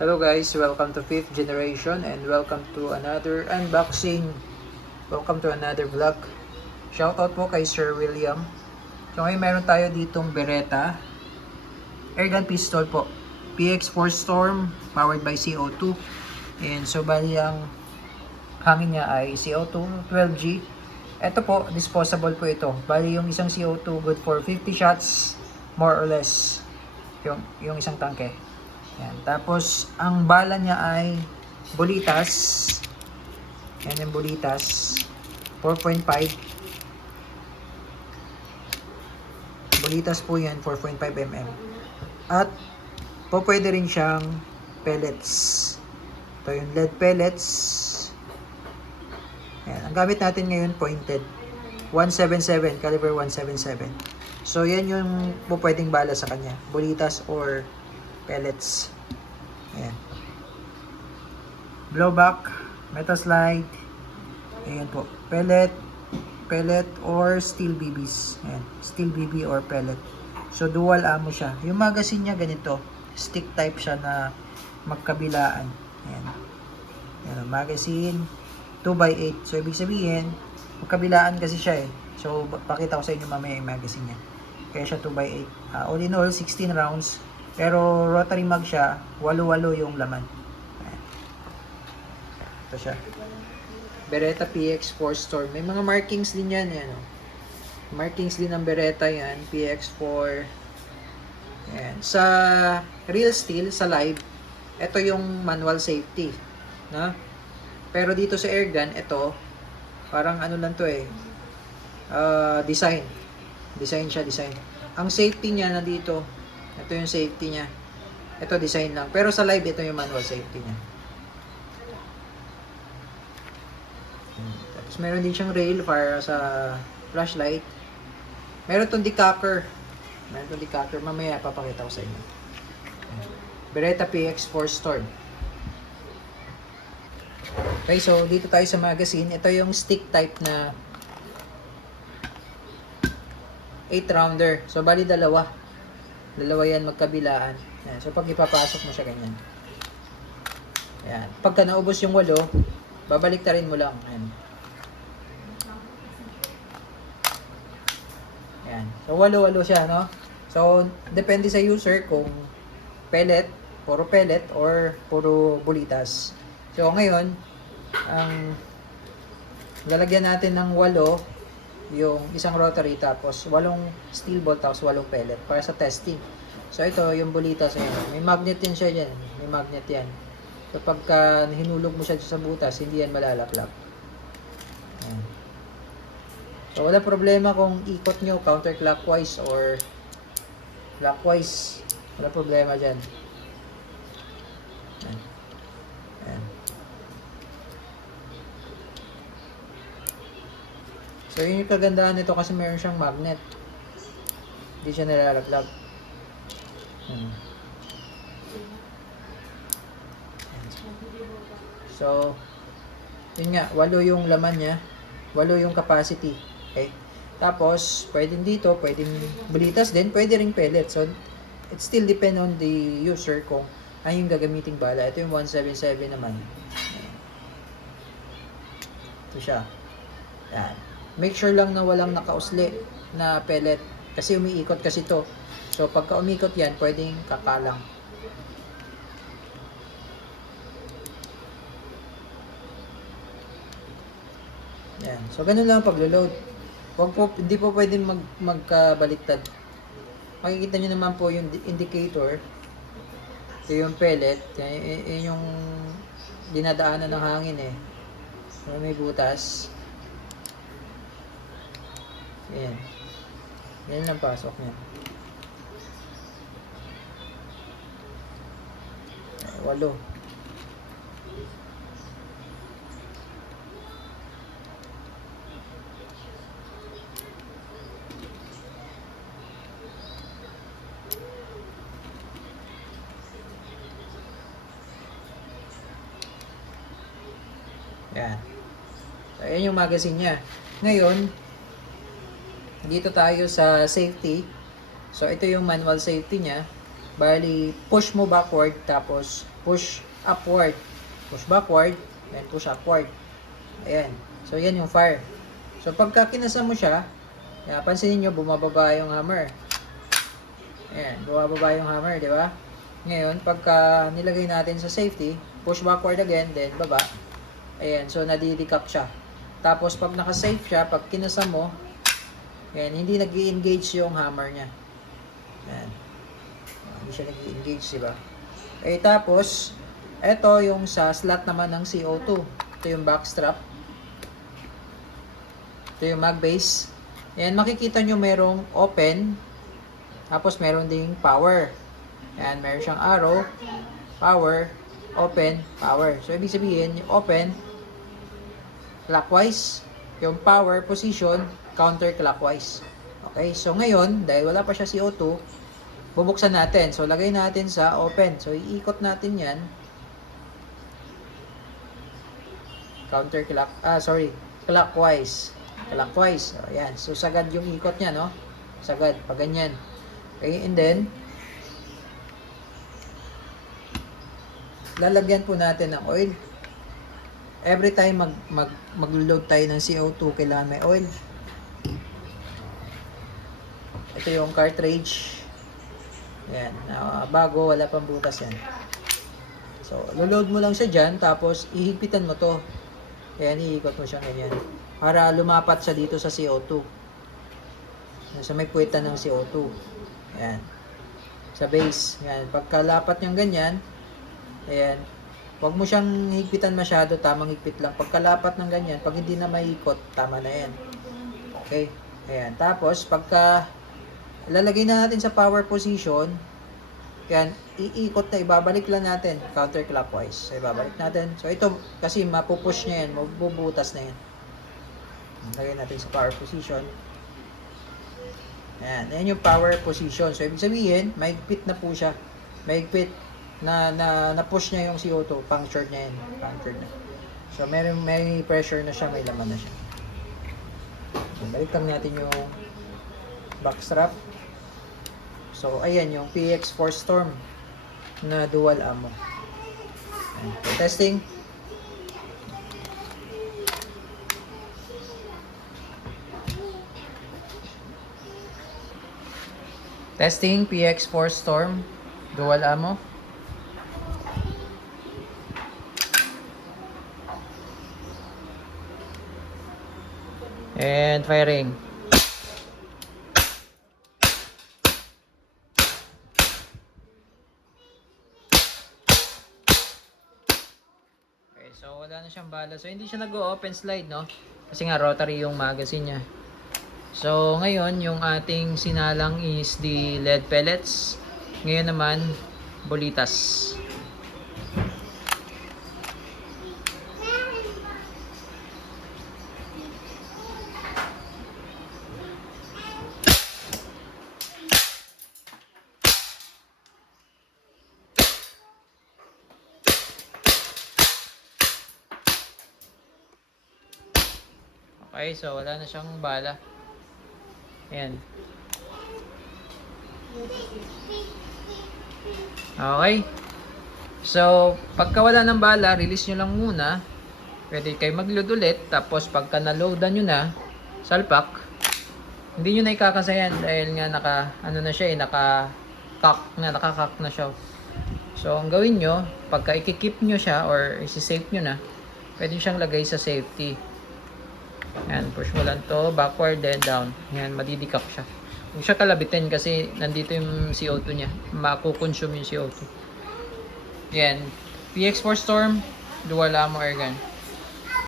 Hello guys, welcome to 5th generation and welcome to another unboxing. Welcome to another vlog. Shoutout po kay Sir William. So ngayon meron tayo ditong Beretta airgun pistol po. PX4 Storm powered by CO2. And so bali ang hangin niya ay CO2 12G. Ito po, disposable po ito. Bali yung isang CO2 good for 50 shots more or less. Yung isang tangke. Yan. Tapos, ang bala niya ay bulitas. Yan yung bulitas. 4.5. Bulitas po yan, 4.5 mm. At, po pwede rin siyang pellets. Ito yung lead pellets. Yan. Ang gamit natin ngayon, pointed. 177, caliber 177. So, yan yung po pwedeng bala sa kanya. Bulitas or pellets. Ayan. Blowback, metal slide. Ayan po. Pellet or steel BBs. Ayan. Steel BB or pellet. So, dual ammo siya. Yung magazine niya ganito. Stick type siya na magkabilaan. Ayan. Ayan. Magazine 2x8. So, ibig sabihin, magkabilaan kasi siya eh. So, pakita ko sa inyo mamaya yung magazine niya. Kaya siya 2x8. All in all, 16 rounds. Pero rotary mag siya, 8-8 yung laman. Ayan. Ito siya. Beretta PX4 Storm. May mga markings din yan. Yan oh. Markings din ng Beretta yan. PX4. Ayan. Sa real steel, sa live, ito yung manual safety. No? Pero dito sa airgun, ito, parang ano lang to eh. Design. Design siya, design. Ang safety niya na dito, ito yung safety niya. Ito design lang. Pero sa live, ito yung manual safety niya. Tapos meron din siyang rail para sa flashlight. Meron itong decocker. Meron itong decocker. Mamaya papakita ko sa inyo. Beretta PX4 Storm. Okay, so dito tayo sa magazine. Ito yung stick type na 8-rounder. So bali dalawa yan magkabilaan. Yan. So pag ipapasok mo siya ganyan. Yan. Pagka naubos yung 8, babalik ta rin mo lang. Yan. Yan. So 8-8 siya, no? So depende sa user kung pellet, puro pellet or puro bulitas. So ngayon, ang lalagyan natin ng 8 yung isang rotary tapos 8 steel bolt tapos 8 pellet para sa testing. So ito yung bulitas ayan. May magnet din siya diyan. May magnet yan. So pagka hinulog mo siya sa butas, hindi yan malalaklak. Ayan. So wala problema kung ikot nyo counterclockwise or clockwise. Wala problema dyan. Ayan. Ayan. So yun yung kagandahan nito kasi meron siyang magnet. Hindi siya nilalaglag. So, yun nga, 8 yung laman niya. 8 yung capacity. Okay? Tapos, pwedeng dito, pwedeng bulitas din, pwede ring pellet. So, it still depend on the user kung ano yung gagamiting bala. Ito yung 177 naman. Ito siya. Yan. Make sure lang na walang nakausli na pellet. Kasi umiikot kasi to. So, pagka umikot yan, pwedeng kakalang. Yan. So, ganun lang paglo-load. Hindi po pwedeng magkabaliktad. Makikita nyo naman po yung indicator. Ito yung pellet. Yan yung dinadaanan ng hangin eh. So, may butas. Yan. Yan lang pasok niya. 8. Yan. So, ayan yung magazine niya. Ngayon, dito tayo sa safety. So, ito yung manual safety niya. Bali, push mo backward, tapos push upward. Push backward, then push upward. Ayan. So, yan yung fire. So, pagka kinasa mo siya, pansinin nyo, bumababa yung hammer. Ayan, bumababa yung hammer, di ba? Ngayon, pagka nilagay natin sa safety, push backward again, then baba. Ayan, so nadidikap siya. Tapos, pag naka-safe siya, pag kinasa mo, ayan, hindi nag-i-engage yung hammer niya. Ayan. Hindi siya nag-i-engage, di ba? Tapos, ito yung sa slot naman ng CO2. Ito yung backstrap. Ito yung mag base. Ayan, makikita nyo merong open. Tapos, meron ding power. Ayan, meron siyang arrow, power, open, power. So, ibig sabihin, yung open, clockwise. Yung power position, counterclockwise. Okay, so ngayon, dahil wala pa siya CO2, bubuksan natin. So, lagay natin sa open. So, iikot natin yan. Clockwise. Clockwise. So, ayan. So, sagad yung ikot niya, no? Sagad, pag ganyan. Okay, and then, lalagyan po natin ng oil. Every time mag-load tayo ng CO2, kailangan may oil. Ito yung cartridge. Ayan, bago, wala pang butas yan. So, load mo lang siya dyan, tapos ihigpitan mo to. Ayan, iikot mo siya ganyan. Para lumapat siya dito sa CO2. Sa may puwitan ng CO2. Ayan. Sa base. Ayan, pagkalapat niyang ganyan, ayan, huwag mo siyang higpitan masyado, tamang higpit lang. Pagkalapat ng ganyan, pag hindi na maikot, tama na yan. Okay. Ayan, tapos, pagka lalagay na natin sa power position, yan, iikot na, ibabalik lang natin, counterclockwise. So, ibabalik natin. So, ito, kasi mapupush niya yan, mabubutas na yan. Lagay natin sa power position. Yan, yan yung power position. So, ibig sabihin, maigpit na po siya. Maigpit na push niya yung CO2, punctured niya yan. Punctured na. So, may pressure na siya, may laman na siya. So, balik lang natin yung backstrap. So, ayan yung PX4 Storm na dual ammo. Ayan. So, testing. Testing PX4 Storm dual ammo. And firing. So, wala na siyang bala. So, hindi siya nag-open slide, no? Kasi nga, rotary yung magazine niya. So, ngayon, yung ating sinalang is the lead pellets. Ngayon naman, bolitas. Okay, so wala na siyang bala. Ayan. Okay. So, pagka wala ng bala, release nyo lang muna. Pwede kayo mag-load ulit. Tapos, pagka na-loadan nyo na, salpak, hindi nyo na ikakasayan dahil nga nakaka-cock na siya. So, ang gawin nyo, pagka ikikip nyo siya or isi-safe nyo na, pwede siyang lagay sa safety. Yan, push mo lang to, backward, then down. Yan, madidikap siya. Huwag siya kalabitin kasi nandito yung CO2 niya. Makukonsume yung CO2. Yan, PX4 Storm, dual ammo airgun.